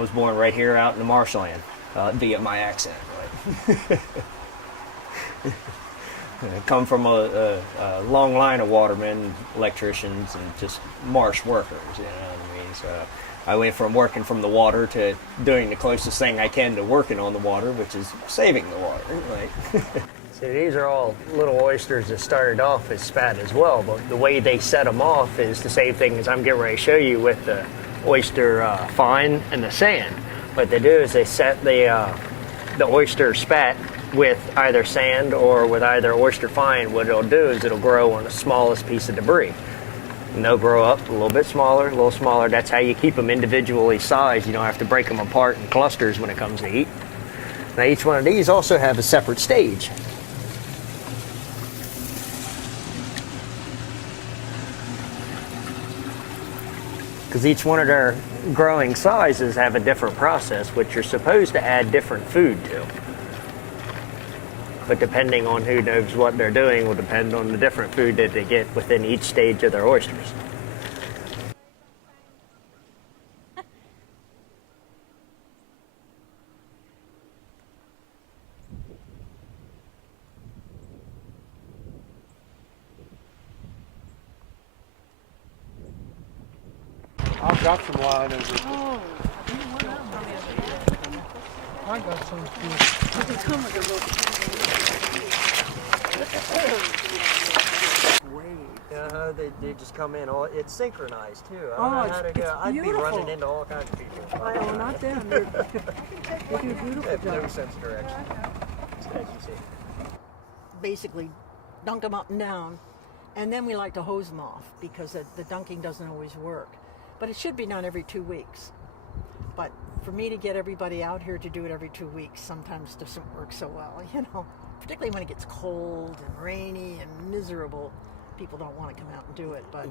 was born right here out in the marshland, via my accent. But I come from a long line of watermen, electricians, and just marsh workers, you know what I mean? So I went from working from the water to doing the closest thing I can to working on the water, which is saving the water. Like. See, these are all little oysters that started off as spat as well, but the way they set them off is the same thing as I'm getting ready to show you with the oyster fine and the sand. What they do is they set the oyster spat with either sand or with either oyster fine. What it'll do is it'll grow on the smallest piece of debris. And they'll grow up a little bit smaller, a little smaller. That's how you keep them individually sized. You don't have to break them apart in clusters when it comes to eat. Now each one of these also have a separate stage. Because each one of their growing sizes have a different process, which you're supposed to add different food to. But depending on who knows what they're doing will depend on the different food that they get within each stage of their oysters. I've got some line over. Oh, I got some too. they come with a little. They just come in. It's synchronized too. I'd be running into all kinds of people. Oh, not them. They do a beautiful job. No sense of direction, as you see. Basically, dunk them up and down, and then we like to hose them off because the dunking doesn't always work. But it should be done every 2 weeks. But for me to get everybody out here to do it every 2 weeks sometimes doesn't work so well, you know. Particularly when it gets cold and rainy and miserable. People don't want to come out and do it, but